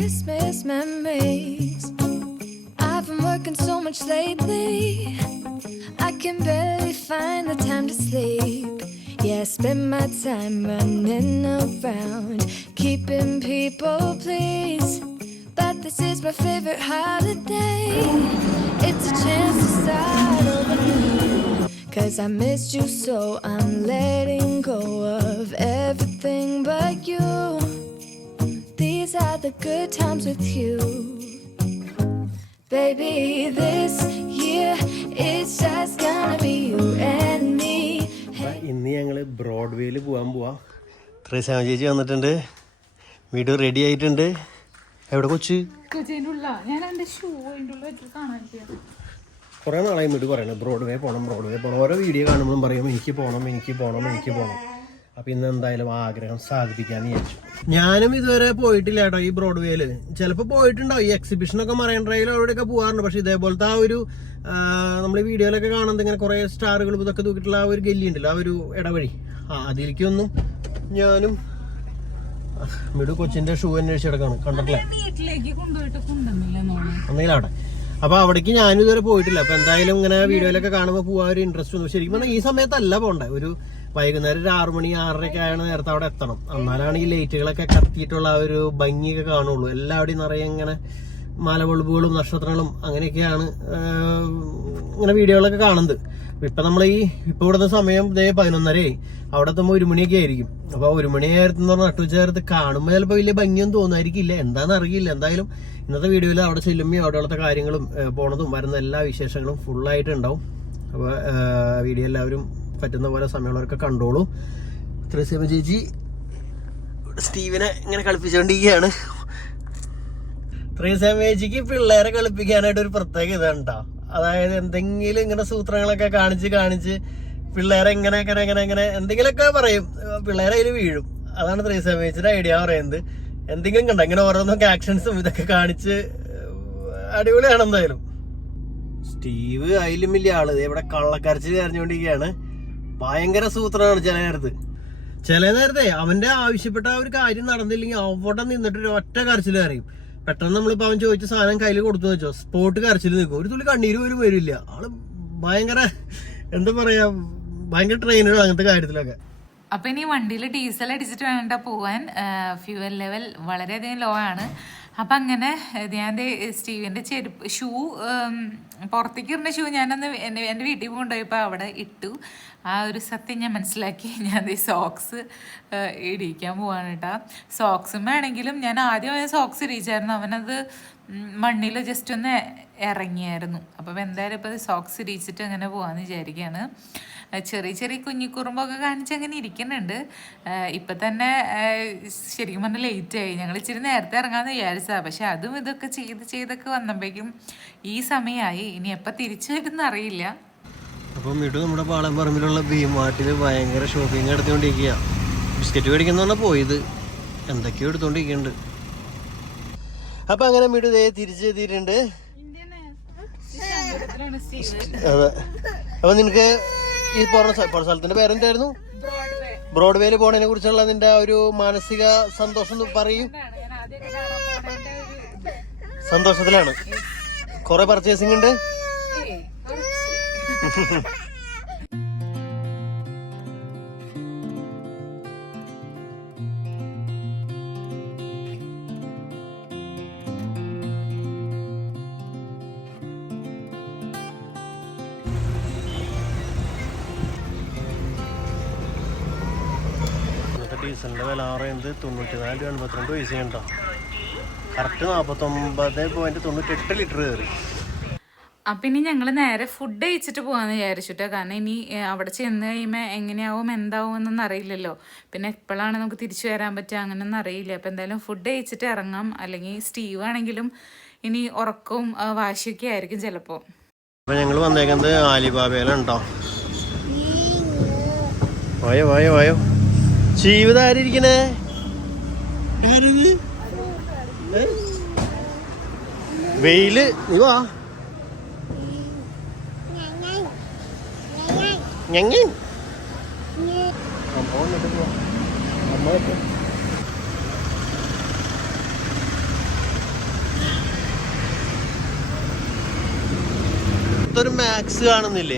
Christmas memories. I've been working so much lately, I can barely find the time to sleep. Yeah, I spend my time running around, keeping people pleased. But this is my favorite holiday. It's a chance to start over new. 'Cause I missed you so I'm letting go of everything but you. These are the good times with you. Baby, this year it's just gonna be you and me. ഇന്ന് ഞങ്ങള് ബ്രോഡ്വേയിൽ പോകാൻ പോവാ. ത്രേസ്യാമ ചേച്ചി വന്നിട്ടുണ്ട്, video ready ആയിട്ടുണ്ട്. എവിടെ കൊച്ചു? കുറേ നാളായി വീട് പറയണേ ബ്രോഡ്വേ പോകണം. ഓരോ വീഡിയോ കാണുമ്പോഴും പറയും എനിക്ക് പോകണം. അപ്പം ഇന്ന് എന്തായാലും ആഗ്രഹം സാധിപ്പിക്കാന്ന് വിചാരിച്ചു. ഞാനും ഇതുവരെ പോയിട്ടില്ല കേട്ടോ ഈ ബ്രോഡ്വേയിൽ. ചിലപ്പോൾ പോയിട്ടുണ്ടാവും, ഈ എക്സിബിഷനൊക്കെ മറൈൻ ഡ്രൈവിൽ അവിടെയൊക്കെ പോകാറുണ്ട്. പക്ഷെ ഇതേപോലത്തെ ആ ഒരു നമ്മൾ ഈ വീഡിയോയിലൊക്കെ കാണുന്നത് ഇങ്ങനെ കുറേ സ്റ്റാറുകൾ ഇതൊക്കെ തൂക്കിയിട്ടുള്ള ആ ഒരു ഗല്ലി ഉണ്ടല്ലോ, ആ ഒരു ഇടവഴി, അതിലേക്കൊന്നും ഞാനും മിടു കൊച്ചിന്റെ ഷൂ അന്വേഷിച്ചെടുക്കാണ്. കണ്ടിട്ടില്ല ഒന്നെങ്കിലും അവിടെ. അപ്പൊ അവിടേക്ക് ഞാനും ഇതുവരെ പോയിട്ടില്ല. അപ്പൊ എന്തായാലും ഇങ്ങനെ വീഡിയോയിലൊക്കെ കാണുമ്പോൾ പോകാൻ ഒരു ഇൻട്രസ്റ്റ് വന്നു. ശരിക്കും പറഞ്ഞാൽ ഈ സമയത്തല്ല പോണ്ടേ, ഒരു വൈകുന്നേരം ഒരു 6 മണി 6:30 ആയാണ് നേരത്തെ അവിടെ എത്തണം. എന്നാലാണ് ഈ ലൈറ്റുകളൊക്കെ കത്തിയിട്ടുള്ള ആ ഒരു ഭംഗിയൊക്കെ കാണുള്ളൂ. എല്ലാവിടെയും നിറയെ ഇങ്ങനെ മലബൾബുകളും നക്ഷത്രങ്ങളും അങ്ങനെയൊക്കെയാണ് ഇങ്ങനെ വീഡിയോകളൊക്കെ കാണുന്നത്. ഇപ്പൊ നമ്മൾ ഇപ്പൊ ഇവിടുത്തെ സമയം 11:30 അവിടെ എത്തുമ്പോൾ 1 മണിയൊക്കെ ആയിരിക്കും. അപ്പൊ 1 മണിയായിരുന്നു നട്ടുച്ചേർത്ത് കാണുമ്പോൾ ചിലപ്പോൾ വലിയ ഭംഗിയൊന്നും തോന്നായിരിക്കില്ല, എന്താണെന്ന് അറിയില്ല. എന്തായാലും ഇന്നത്തെ വീഡിയോയിൽ അവിടെ ചെല്ലുമ്പോൾ അവിടെയുള്ള കാര്യങ്ങളും പോണതും വരുന്ന എല്ലാ വിശേഷങ്ങളും ഫുള്ളായിട്ട് ഉണ്ടാവും. അപ്പോൾ വീഡിയോ എല്ലാവരും പറ്റുന്ന പോലെ സമയമുള്ളവരൊക്കെ കണ്ടോളൂ. ത്രേസ്യാമ ചേച്ചി സ്റ്റീവിനെ ഇങ്ങനെ കളിപ്പിച്ചുകൊണ്ടിരിക്കുകയാണ്. ത്രേസ്യാമ ചേച്ചിക്ക് പിള്ളേരെ കളിപ്പിക്കാനായിട്ട് ഒരു പ്രത്യേക ഇതാണ് കേട്ടോ. അതായത് എന്തെങ്കിലും ഇങ്ങനെ സൂത്രങ്ങളൊക്കെ കാണിച്ച് പിള്ളേരെ ഇങ്ങനെ എന്തെങ്കിലുമൊക്കെ പറയും, പിള്ളേരെ അതിൽ വീഴും. അതാണ് ത്രേസ്യാമ ചേച്ചിയുടെ ഐഡിയ പറയുന്നത്. എന്തെങ്കിലും കണ്ട ഇങ്ങനെ ഓരോന്നൊക്കെ ആക്ഷൻസും ഇതൊക്കെ കാണിച്ച് അടിപൊളിയാണ്. എന്തായാലും സ്റ്റീവ് അതിലും വലിയ ആള് ഇവിടെ കള്ളക്കരച്ചിൽ കരഞ്ഞുകൊണ്ടിരിക്കുകയാണ്. ഭയങ്കര സൂത്രമാണ്. ചില നേരത്തെ അവന്റെ ആവശ്യപ്പെട്ട ആ ഒരു കാര്യം നടന്നില്ലെങ്കിൽ അവിടെ നിന്നിട്ട് ഒരു ഒറ്റ കരച്ചിൽ കരയും. പെട്ടെന്ന് നമ്മളിപ്പോ അവൻ ചോദിച്ച സാധനം കയ്യിൽ കൊടുത്തു വെച്ചോ, സ്പോട്ട് കരച്ചിൽ നിൽക്കും. ഒരു തുള്ളി കണ്ണീര് പോലും വരില്ല. ആള് ഭയങ്കര എന്താ പറയാ, ഭയങ്കര ട്രെയിനർ അങ്ങനത്തെ കാര്യത്തിലൊക്കെ. അപ്പൊ ഇനി വണ്ടിയിൽ ഡീസൽ അടിച്ചിട്ട് വേണ്ട പോവാൻ. ഫ്യൂവൽ ലെവൽ വളരെയധികം ലോ ആണ്. അപ്പം അങ്ങനെ ഞാൻ സ്റ്റീവിൻ്റെ ഷൂ പുറത്തേക്ക് ഇടുന്ന ഷൂ ഞാനന്ന് എൻ്റെ വീട്ടിൽ കൊണ്ടുപോയപ്പോൾ അവിടെ ഇട്ടു. ആ ഒരു സത്യം ഞാൻ മനസ്സിലാക്കി. ഞാൻ സോക്സ് ഇടിക്കാൻ പോവാണ് കേട്ടോ. സോക്സും വേണമെങ്കിലും ഞാൻ ആദ്യം സോക്സ് ഇടിച്ചായിരുന്നു, അവനത് മണ്ണിൽ ജസ്റ്റ് ഒന്ന് ഇറങ്ങിയായിരുന്നു. അപ്പം എന്തായാലും ഇപ്പോൾ സോക്സ് ഇടിച്ചിട്ട് അങ്ങനെ പോകാമെന്ന് വിചാരിക്കുകയാണ്. ചെറിയ കുഞ്ഞിക്കുറുമ്പൊക്കെ കാണിച്ച് അങ്ങനെ ഇരിക്കുന്നുണ്ട്. ഇപ്പം തന്നെ ശരിക്കും പറഞ്ഞാൽ ലേറ്റായി. ഞങ്ങൾ ഇച്ചിരി നേരത്തെ ഇറങ്ങാമെന്ന് വിചാരിച്ചതാണ്. പക്ഷെ അതും ഇതൊക്കെ ചെയ്തൊക്കെ വന്നപ്പോഴേക്കും ഈ സമയമായി. ഇനി എപ്പോൾ തിരിച്ചു വരുന്ന അറിയില്ല. അപ്പം മിടു നമ്മുടെ പാളംപറമ്പിലുള്ള ബീമാർട്ടിൽ ഭയങ്കര ഷോപ്പിംഗ് നടത്തിക്കൊണ്ടിരിക്കുക. ബിസ്ക്കറ്റ് മേടിക്കുന്ന പോയത് എന്തൊക്കെയോ എടുത്തോണ്ടിരിക്കുന്നുണ്ട്. അപ്പൊ അങ്ങനെ മിടു തിരിച്ചെത്തിയിട്ടുണ്ട്. അതെ. അപ്പൊ നിനക്ക് ഈ പറഞ്ഞ സ്ഥലത്തിന്റെ പേരെന്തായിരുന്നു? ബ്രോഡ്വേയിൽ പോണതിനെ കുറിച്ചുള്ള നിന്റെ ഒരു മാനസിക സന്തോഷം പറയും. സന്തോഷത്തിലാണ്. കൊറേ പർച്ചേസിംഗ് ഉണ്ട്. ഡീസലിന്റെ വില പറയുന്നത് 94.82 പൈസ ഉണ്ടോ. കറക്റ്റ് 49.98 ലിറ്റർ കയറി. അപ്പം ഇനി ഞങ്ങൾ നേരെ ഫുഡ് കഴിച്ചിട്ട് പോകാമെന്ന് വിചാരിച്ചിട്ടോ. കാരണം ഇനി അവിടെ ചെന്ന് കഴിയുമ്പോൾ എങ്ങനെയാവും എന്താവും എന്നൊന്നും അറിയില്ലല്ലോ. പിന്നെ എപ്പോഴാണ് നമുക്ക് തിരിച്ചു വരാൻ പറ്റുക അങ്ങനെയൊന്നും അറിയില്ല. അപ്പം എന്തായാലും ഫുഡ് കഴിച്ചിട്ട് ഇറങ്ങാം. അല്ലെങ്കിൽ സ്റ്റീവ് ആണെങ്കിലും ഇനി ഉറക്കവും വാശിയൊക്കെ ആയിരിക്കും ചിലപ്പോൾ. അപ്പം ഞങ്ങൾ വന്നേക്കുന്നത് ആലിബാബയിലുണ്ടോ. വായോ ജീവിതം ആരിക്കണേ. വെയില് നീ വാ. ഞങ്ങ പുറത്തൊരു മാക്സ് കാണുന്നില്ലേ,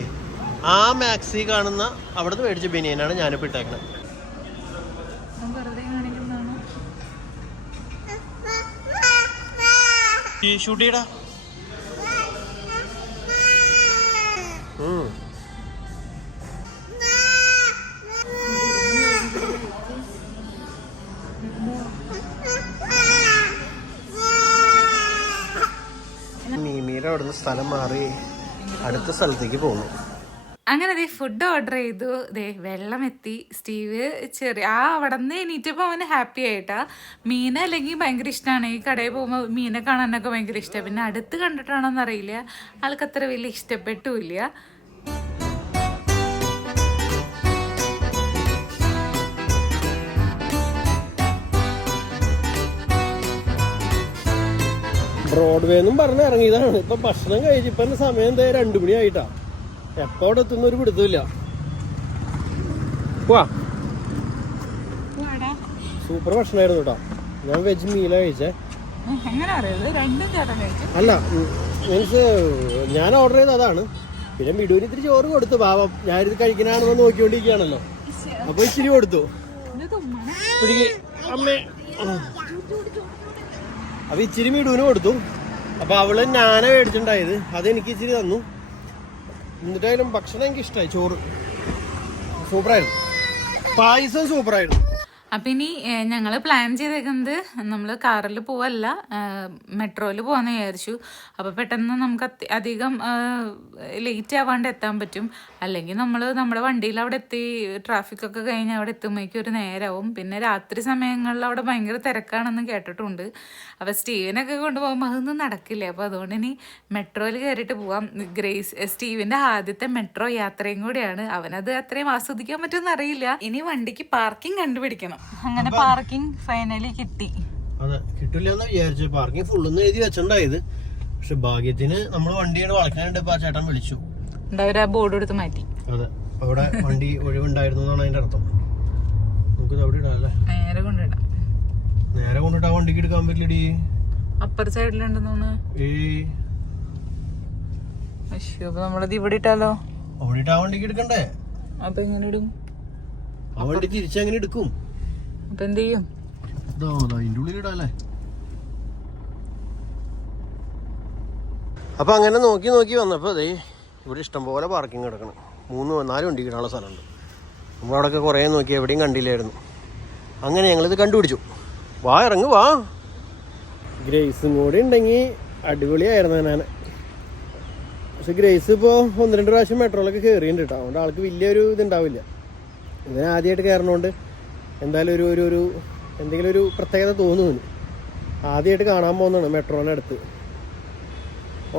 ആ മാക്സി കാണുന്ന അവിടുന്ന് മേടിച്ച ബനിയനാണ് ഞാനിപ്പോൾ ഇട്ടേക്കണത്. ഈ ഷൂട്ടിടാ മീമീര അവിടുന്ന് സ്ഥലം മാറി അടുത്ത സ്ഥലത്തേക്ക് പോകുന്നു. അങ്ങനെ ഫുഡ് ഓർഡർ ചെയ്തു. വെള്ളം എത്തി. സ്റ്റീവ് അവിടെ നിന്ന് എണീറ്റപ്പോൾ അവന് ഹാപ്പി ആയിട്ടാ. മീൻ അല്ലെങ്കിൽ ഭയങ്കര ഇഷ്ടമാണ്. ഈ കടയിൽ പോകുമ്പോൾ മീനെ കാണാനൊക്കെ ഭയങ്കര ഇഷ്ടമാണ്. പിന്നെ അടുത്ത് കണ്ടിട്ടാണോന്ന് അറിയില്ല, ആൾക്ക് അത്ര വലിയ ഇഷ്ടപ്പെട്ടുമില്ല. ബ്രോഡ്വേ എന്നും പറഞ്ഞ് ഇറങ്ങിയതാണ്. ഇപ്പൊ ഭക്ഷണം കഴിച്ച് ഇപ്പൊ സമയം 2 മണി ആയിട്ടാ. എപ്പോ അവിടെ എത്തുന്ന ഒരു പിടുത്തമില്ല. സൂപ്പർ ഭക്ഷണമായിരുന്നു കേട്ടോ. ഞാൻ വെജ് മീല കഴിച്ചേ. അല്ല മീൻസ് ഞാൻ ഓർഡർ ചെയ്ത് അതാണ്. പിന്നെ മിടുവിന് ഇത്തിരി ചോറ് കൊടുത്തു. പാവം ഞാനിത് കഴിക്കണാണെന്ന് നോക്കിക്കൊണ്ടിരിക്കുകയാണല്ലോ, അപ്പൊ ഇച്ചിരി കൊടുത്തു. അമ്മേ അപ്പൊ ഇച്ചിരി മിടുവിന് കൊടുത്തു. അപ്പൊ അവള് ഞാനാ മേടിച്ചിട്ടുണ്ടായത്, അതെനിക്ക് ഇച്ചിരി തന്നു. എന്നിട്ടായാലും ഭക്ഷണം എനിക്ക് ഇഷ്ടമായി. ചോറ് സൂപ്പറായിരുന്നു, പായസം സൂപ്പറായിരുന്നു. അപ്പം ഇനി ഞങ്ങൾ പ്ലാൻ ചെയ്തേക്കുന്നത് നമ്മൾ കാറിൽ പോവല്ല, മെട്രോയിൽ പോകാമെന്ന് വിചാരിച്ചു. അപ്പോൾ പെട്ടെന്ന് നമുക്ക് അധികം ലേറ്റ് ആവാണ്ട് എത്താൻ പറ്റും. അല്ലെങ്കിൽ നമ്മൾ നമ്മുടെ വണ്ടിയിൽ അവിടെ എത്തി ട്രാഫിക്കൊക്കെ കഴിഞ്ഞ് അവിടെ എത്തുമ്പോഴേക്കും ഒരു നേരമാവും. പിന്നെ രാത്രി സമയങ്ങളിൽ അവിടെ ഭയങ്കര തിരക്കാണെന്ന് കേട്ടിട്ടുണ്ട്. അപ്പോൾ സ്റ്റീവിനൊക്കെ കൊണ്ടുപോകുമ്പോൾ അതൊന്നും നടക്കില്ല. അപ്പോൾ അതുകൊണ്ട് ഇനി മെട്രോയിൽ കയറിയിട്ട് പോവാം. സ്റ്റീവിൻ്റെ ആദ്യത്തെ മെട്രോ യാത്രയും കൂടിയാണ്. അവനത് അത്രയും ആസ്വദിക്കാൻ പറ്റുമെന്ന് അറിയില്ല. ഇനി വണ്ടിക്ക് പാർക്കിംഗ് കണ്ടുപിടിക്കണം. അങ്ങനെ പാർക്കിംഗ് ഫൈനലി കിട്ടി. അതെ, കിട്ടില്ലെന്ന് വിചാരിച്ചു. പാർക്കിംഗ് ഫുള്ളൊന്നും എഴുതി വെച്ചിട്ടുണ്ടായത്. പക്ഷെ ഭാഗ്യത്തിന് നമ്മൾ വണ്ടിയുടെ വളക്കാനുണ്ട്. ആ ചേട്ടൻ വിളിച്ചു, ബോർഡ് എടുത്ത് മാറ്റി. അതെ, അവിടെ വണ്ടി ഒഴിവുണ്ടായിരുന്നു എന്നാണ് അതിന്റെ അർത്ഥം. നമുക്ക് അവിടെ ഇടാല്ലേ, നേരെ കൊണ്ടിടാം. നേരെ കൊണ്ടിട്ട് ആ വണ്ടിക്ക് എടുക്കാൻ പറ്റില്ലടി, അപ്പർ സൈഡിലുണ്ടെന്ന്. അപ്പൊ നമ്മളത് ഇവിടെ ഇട്ടാലോ? അവിടെ ഇട്ട് ആ വണ്ടിക്ക് എടുക്കണ്ടേ? അപ്പൊ എങ്ങനെ ഇടും? ആ വണ്ടി തിരിച്ചെങ്ങനെ എടുക്കും? അപ്പൊ എന്ത് ചെയ്യും? അതിന്റെ ഉള്ളിൽ ഇടാല്ലേ. അപ്പൊ അങ്ങനെ നോക്കി നോക്കി വന്നപ്പോ അതെ ഇവിടെ ഇഷ്ടംപോലെ പാർക്കിംഗ് കിടക്കണം. 3-4 വണ്ടി ഇടാനുള്ള സ്ഥലമുണ്ട്. നമ്മളവിടെയൊക്കെ കുറേ നോക്കി, എവിടെയും കണ്ടില്ലായിരുന്നു. അങ്ങനെ ഞങ്ങളിത് കണ്ടുപിടിച്ചു. വാ ഇറങ്ങു വാ. ഗ്രേസും കൂടി ഉണ്ടെങ്കിൽ അടിപൊളിയായിരുന്നു ഞാൻ. പക്ഷെ ഗ്രേസ് ഇപ്പോൾ 1-2 പ്രാവശ്യം മെട്രോയിലൊക്കെ കയറിയിട്ടുണ്ട് കേട്ടോ. അതുകൊണ്ട് ആൾക്ക് വലിയൊരു ഇതുണ്ടാവില്ല. ഇതിന് ആദ്യമായിട്ട് കയറണോണ്ട് എന്തായാലും ഒരു എന്തെങ്കിലും ഒരു പ്രത്യേകത തോന്നുന്നു. ആദ്യമായിട്ട് കാണാൻ പോകുന്നതാണ് മെട്രോൻ്റെ അടുത്ത്.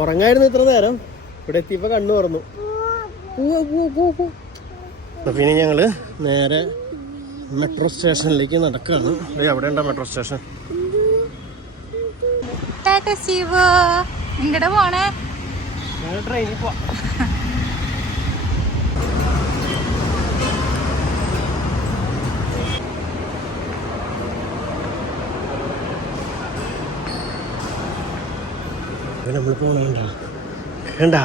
ഉറങ്ങായിരുന്നു ഇത്ര നേരം, ഇവിടെ എത്തിയപ്പോൾ കണ്ണു തുറന്നു. പിന്നെ ഞങ്ങള് നേരെ മെട്രോ സ്റ്റേഷനിലേക്ക് നടക്കുകയാണ്. അവിടെ ഉണ്ടോ മെട്രോ സ്റ്റേഷൻ? പോണേ ട്രെയിനിൽ പോവാം. നമ്മൾ പോകണ്ട കണ്ടാ.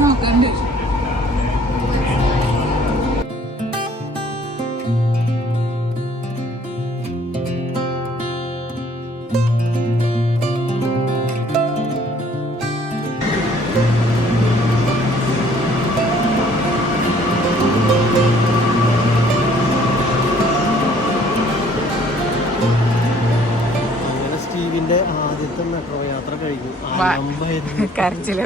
നോക്കണ്ട്. സ്റ്റീവിന്റെ ആദ്യത്തെ മെട്രോ യാത്ര കഴിഞ്ഞു. കരച്ചില്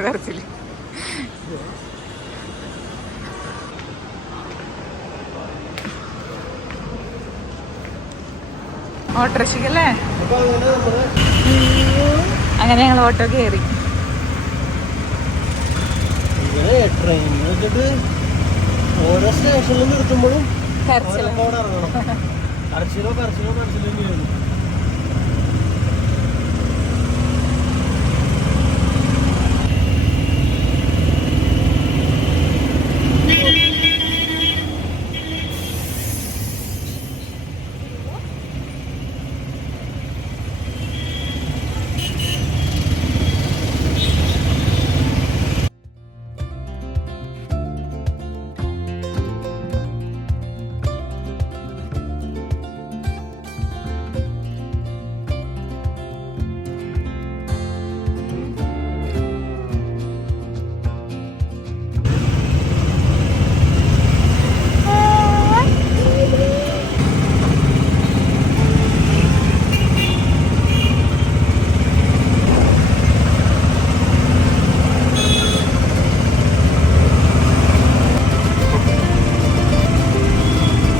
ഓട്ടോറിക്ഷക്കല്ലേ? അപ്പൊ അങ്ങനെ നമ്മള് അങ്ങനെ ഞങ്ങൾ ഓട്ടോ കയറി. ഇങ്ങനെ ട്രെയിൻ വെച്ചിട്ട് ഓരോ സ്റ്റേഷനിലും നിർത്തുമ്പോഴും കരച്ചില്. അവിടെ ഇറങ്ങണം. കരച്ചിലോ തന്നെയായിരുന്നു.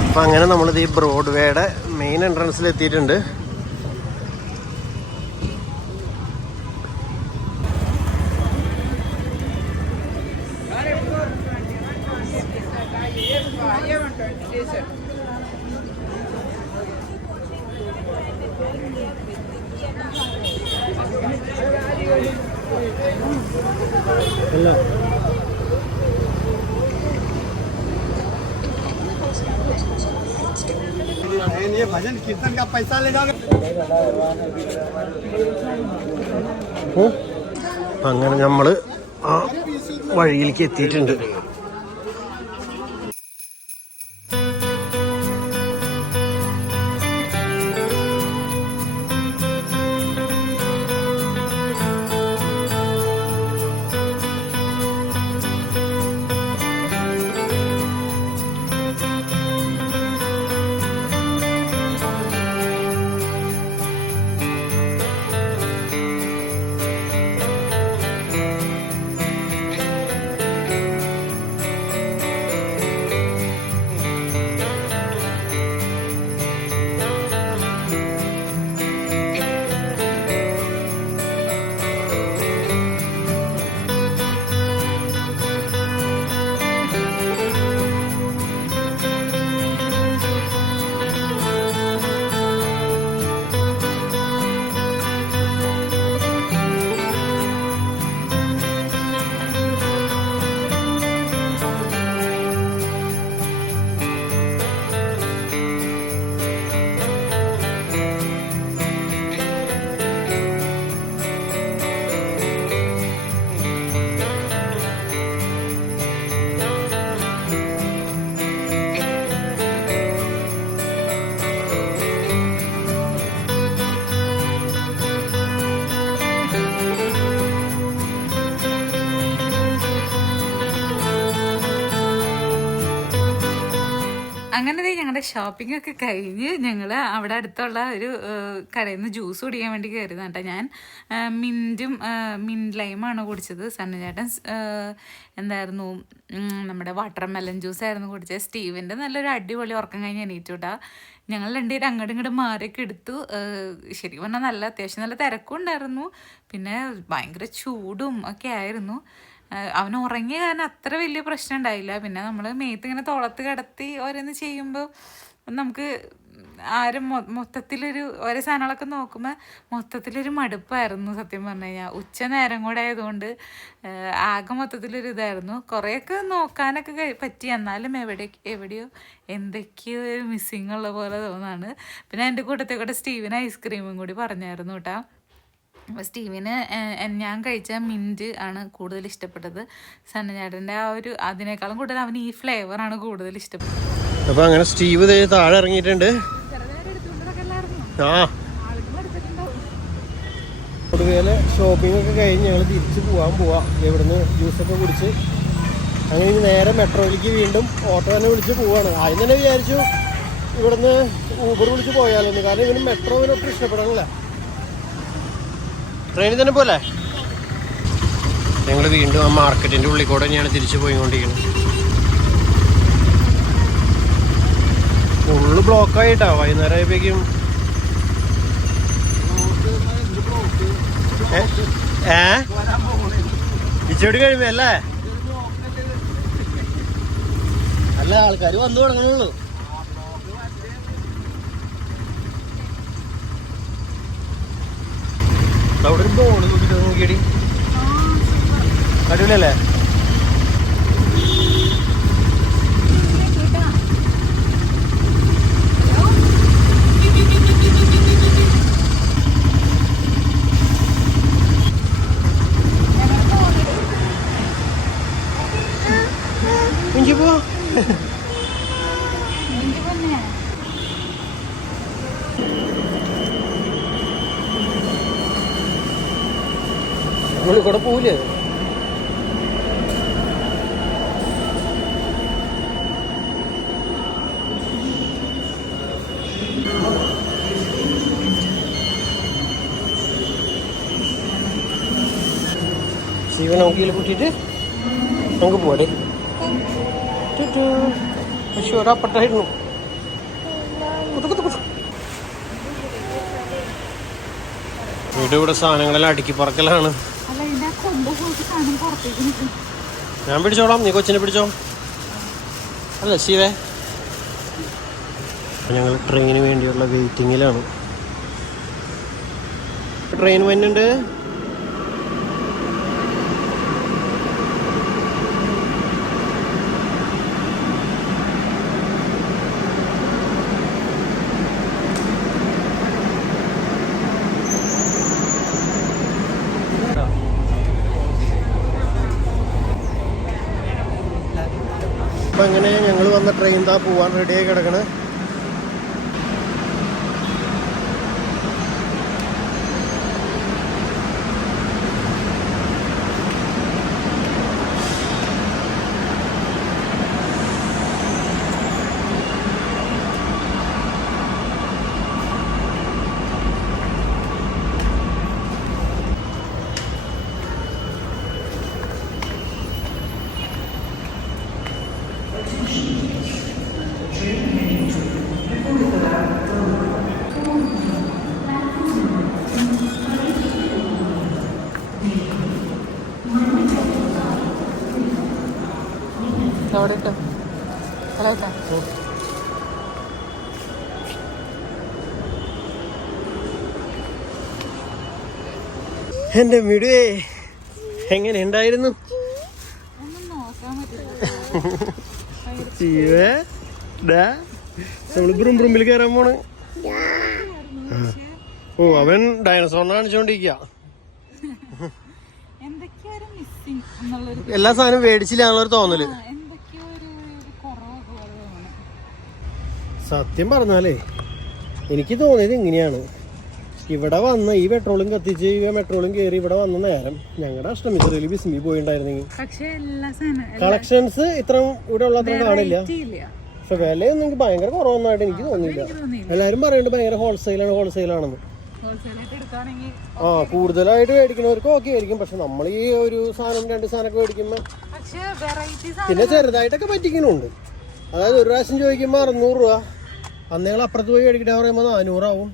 അപ്പൊ അങ്ങനെ നമ്മളിത് ഈ ബ്രോഡ്വേയുടെ മെയിൻ എൻട്രൻസിൽ എത്തിയിട്ടുണ്ട്. ये भजन कीर्तन का पैसा ले जाओगे। അങ്ങനെ നമ്മള് ആ വഴിയിലേക്ക് എത്തിയിട്ടുണ്ട്. അങ്ങനെ ഞങ്ങളുടെ ഷോപ്പിംഗ് ഒക്കെ കഴിഞ്ഞ് ഞങ്ങൾ അവിടെ അടുത്തുള്ള ഒരു കടയിൽ നിന്ന് ജ്യൂസ് കുടിക്കാൻ വേണ്ടി കയറിയതാണ് കേട്ടോ. ഞാൻ മിൻറ്റ് ലൈമാണ് കുടിച്ചത്. സണ്ണുചേട്ടൻ എന്തായിരുന്നു നമ്മുടെ വാട്ടർ മെലൺ ജ്യൂസായിരുന്നു കുടിച്ചത്. സ്റ്റീവിൻ്റെ നല്ലൊരു അടിപൊളി ഉറക്കം കഴിഞ്ഞ് എണീറ്റു കേട്ടോ. ഞങ്ങൾ രണ്ടുപേരും അങ്ങോട്ടും ഇങ്ങോട്ടും മാറിയൊക്കെ എടുത്തു. ശരിക്കും പറഞ്ഞാൽ അത്യാവശ്യം നല്ല തിരക്കും ഉണ്ടായിരുന്നു. പിന്നെ ഭയങ്കര ചൂടും ഒക്കെ ആയിരുന്നു. അവൻ ഉറങ്ങിയ കാരണം അത്ര വലിയ പ്രശ്നം ഉണ്ടായില്ല. പിന്നെ നമ്മൾ മേത്ത് ഇങ്ങനെ തോളത്ത് കിടത്തി ഓരോന്ന് ചെയ്യുമ്പോൾ നമുക്ക് ആരും മൊത്തത്തിലൊരു ഓരോ സാധനങ്ങളൊക്കെ നോക്കുമ്പോൾ മൊത്തത്തിലൊരു മടുപ്പായിരുന്നു സത്യം പറഞ്ഞു കഴിഞ്ഞാൽ. ഉച്ച നേരം കൂടെ ആയതുകൊണ്ട് ആകെ മൊത്തത്തിലൊരു ഇതായിരുന്നു. കുറേയൊക്കെ നോക്കാനൊക്കെ പറ്റി, എന്നാലും എവിടെയോ എന്തൊക്കെയോ ഒരു മിസ്സിങ് ഉള്ള പോലെ തോന്നാണ്. പിന്നെ എൻ്റെ കൂട്ടത്തിൽ കൂടെ സ്റ്റീവിന് ഐസ്ക്രീമും കൂടി പറഞ്ഞായിരുന്നു കേട്ടോ. അപ്പോൾ സ്റ്റീവിന് ഞാൻ കഴിച്ച മിൻറ്റ് ആണ് കൂടുതൽ ഇഷ്ടപ്പെട്ടത്. സണ്ണചേട്ടൻ്റെ ആ ഒരു അതിനേക്കാളും കൂടുതൽ അവന് ഈ ഫ്ലേവറാണ് കൂടുതൽ ഇഷ്ടപ്പെട്ടത്. അപ്പോൾ അങ്ങനെ സ്റ്റീവ് താഴെ ഇറങ്ങിയിട്ടുണ്ട്. പൊതുവേലെ ഷോപ്പിംഗ് ഒക്കെ കഴിഞ്ഞ് ഞങ്ങൾ തിരിച്ച് പോവാം. ഇവിടുന്ന് ജ്യൂസൊക്കെ കുടിച്ച് അങ്ങനെ നേരെ മെട്രോയിലേക്ക് വീണ്ടും ഓട്ടോ തന്നെ വിളിച്ച് പോവാണ്. ആദ്യം തന്നെ വിചാരിച്ചു ഇവിടുന്ന് ഊബർ വിളിച്ച് പോയാലെന്ന്, കാരണം ഇവന് മെട്രോ ഇവനൊട്ടും ഇഷ്ടപ്പെടാനില്ല. ട്രെയിനിൽ തന്നെ പോലെ ഞങ്ങൾ വീണ്ടും ആ മാർക്കറ്റിൻ്റെ ഉള്ളിൽ കൂടെ തന്നെയാണ് തിരിച്ചു പോയിക്കൊണ്ടിരിക്കുന്നത്. ഫുള്ള് ബ്ലോക്കായിട്ടാ. വൈകുന്നേരം ആയപ്പോഴേക്കും ഇച്ചോടി കഴിയുമ്പോ അല്ലേ? അല്ല, ആൾക്കാർ വന്നു തുടങ്ങണുള്ളൂ. അവിടെ ഒരു ബോള് നോക്കിട്ട് നോക്കിയടി, അടിപൊളിയല്ലേ? ഇഞ്ചി പോ. നിങ്ങൾ കൂടെ പോവില്ലേ? ശിവൻ നോക്കിയിൽ കൂട്ടിയിട്ട് നമുക്ക് പോവാടേ. പക്ഷെ ഒരാപ്പട്ടായിരുന്നു. വീട്ടിൽ ഇവിടെ സാധനങ്ങളെല്ലാം അടുക്കി പറക്കലാണ്. ഞാൻ പിടിച്ചോളാം, നീ കൊച്ചിനെ പിടിച്ചോ. അല്ല ശിവേ, ഞങ്ങൾ ട്രെയിന് വേണ്ടിയുള്ള വെയിറ്റിങ്ങിലാണ്. ട്രെയിൻ വരുന്നുണ്ട്. അപ്പം അങ്ങനെ ഞങ്ങൾ വന്ന ട്രെയിൻ താ പോവാൻ റെഡിയായി കിടക്കണ്. എന്റെ മിടുവേ, എങ്ങനെ ഉണ്ടായിരുന്നു? നമ്മള് ബ്രൂമിൽ കയറാൻ പോണ്. ഓ, അവൻ ഡൈനസോറിനെ കാണിച്ചോണ്ടിരിക്ക. എല്ലാ സാധനവും മേടിച്ചില്ലാന്നുള്ളൊരു തോന്നല്. സത്യം പറഞ്ഞാലേ എനിക്ക് തോന്നിയത് ഇങ്ങനെയാണ്. ഇവിടെ വന്ന ഈ പെട്രോളും കത്തിച്ച് മെട്രോളും കയറി ഇവിടെ വന്ന നേരം ഞങ്ങളുടെ അഷ്ടമിത്രയിൽ ബിസ്മി പോയിണ്ടായിരുന്നെങ്കിൽ കളക്ഷൻസ് ഇത്ര ഇവിടെ ഉള്ള അത്ര കാണില്ല. പക്ഷെ വിലയൊന്നും എനിക്ക് ഭയങ്കര കുറവൊന്നായിട്ട് എനിക്ക് തോന്നിയില്ല. എല്ലാരും പറയുന്നുണ്ട് ഭയങ്കര ഹോൾസെയിലാണെന്ന്. ആ, കൂടുതലായിട്ട് മേടിക്കുന്നവർക്ക് ഓക്കെ ആയിരിക്കും. പക്ഷെ നമ്മൾ ഈ ഒരു സാധനം 2 സാധനമൊക്കെ മേടിക്കുമ്പോ പിന്നെ ചെറുതായിട്ടൊക്കെ പറ്റിക്കുന്നുണ്ട്. അതായത് ഒരു പ്രാവശ്യം ചോദിക്കുമ്പോ 600 രൂപ, അന്ന് ഞങ്ങൾ അപ്പുറത്ത് പോയി മേടിക്കട്ടെ പറയുമ്പോൾ 400 ആവും.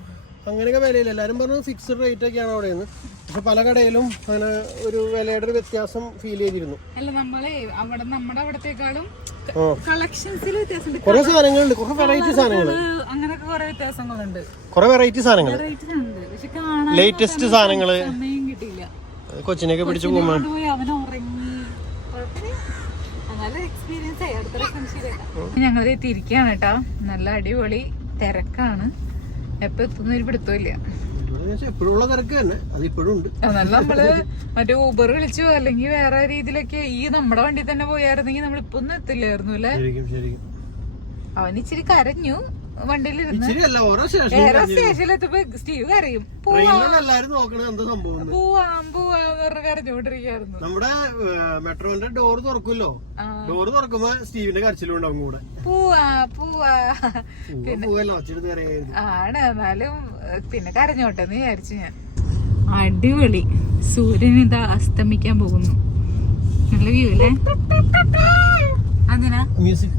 അങ്ങനെയൊക്കെ വിലയില്ല. എല്ലാവരും പറഞ്ഞു ഫിക്സ്ഡ് റേറ്റ് ഒക്കെയാണ് അവിടെ നിന്ന്. പക്ഷെ പല കടയിലും അങ്ങനെ ഒരു വിലയുടെ ഒരു വ്യത്യാസം ഫീൽ ചെയ്തിരുന്നു. കുറെ സാധനങ്ങളുണ്ട്, കുറെ വെറൈറ്റി സാധനങ്ങൾ, കുറെ വെറൈറ്റി സാധനങ്ങൾ, ലേറ്റസ്റ്റ് സാധനങ്ങള്. കൊച്ചിനെയൊക്കെ പിടിച്ചു പോകുമ്പോ ഞങ്ങൾ തിരിക്കാണ് കേട്ടോ. നല്ല അടിപൊളി തിരക്കാണ്. എപ്പോ എത്തുന്നൊരു പിടുത്തമില്ല. എപ്പോഴുള്ള തിരക്ക് തന്നെ, അത് ഇപ്പോഴും ഉണ്ട്. എന്നാലും നമ്മള് മറ്റേ ഊബർ വിളിച്ചു അല്ലെങ്കിൽ വേറെ രീതിയിലൊക്കെ ഈ നമ്മുടെ വണ്ടി തന്നെ പോയായിരുന്നെങ്കിൽ നമ്മൾ ഇപ്പൊ ഒന്നും എത്തില്ലായിരുന്നു അല്ലേ? അവൻ ഇച്ചിരി കരഞ്ഞു വണ്ടിയിലിരുന്ന്. ഓരോ സ്റ്റേഷനിലെത്തിയപ്പോ സ്റ്റീവ് കരയും. കരഞ്ഞോണ്ടിരിക്കായിരുന്നു. നമ്മുടെ മെട്രോന്റെ ഡോർ തുറക്കുമല്ലോ, ഡോർ തുറക്കുമ്പോ സ്റ്റീവിന്റെ കരച്ചിലുണ്ടാവും കൂടെ. ആണ്, എന്നാലും പിന്നെ കരഞ്ഞോട്ടെന്ന് വിചാരിച്ചു ഞാൻ. അടിപൊളി സൂര്യൻ ഇതാ അസ്തമിക്കാൻ പോകുന്നു. നല്ല വ്യൂ അല്ലേ? അങ്ങനെ music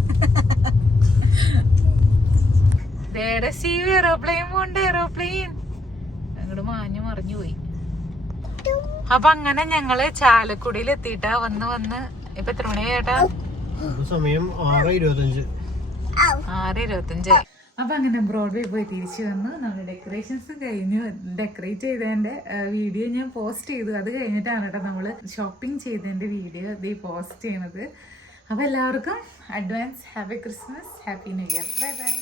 Steve aeroplane pond. Aeroplane അങ്ങോട്ട് മാഞ്ഞു മറിഞ്ഞു പോയി. അപ്പൊ അങ്ങനെ ഞങ്ങള് ചാലക്കുടിയിൽ എത്തിയിട്ടാ വന്ന് ഇപ്പൊ എത്ര മണിയാ ചേട്ടാ? സമയം 6:25. 6:25. അപ്പൊ അങ്ങനെ ബ്രോഡ്വേ പോയി തിരിച്ചു വന്നു. നമ്മുടെ ഡെക്കറേഷൻസ് കഴിഞ്ഞു. ഡെക്കറേറ്റ് ചെയ്തതിന്റെ വീഡിയോ ഞാൻ പോസ്റ്റ് ചെയ്തു. അത് കഴിഞ്ഞിട്ടാണ് കേട്ടോ നമ്മള് ഷോപ്പിംഗ് ചെയ്തതിന്റെ വീഡിയോ ഇത് പോസ്റ്റ് ചെയ്യണത്. അപ്പൊ എല്ലാവർക്കും advance happy Christmas, happy new year. Bye bye.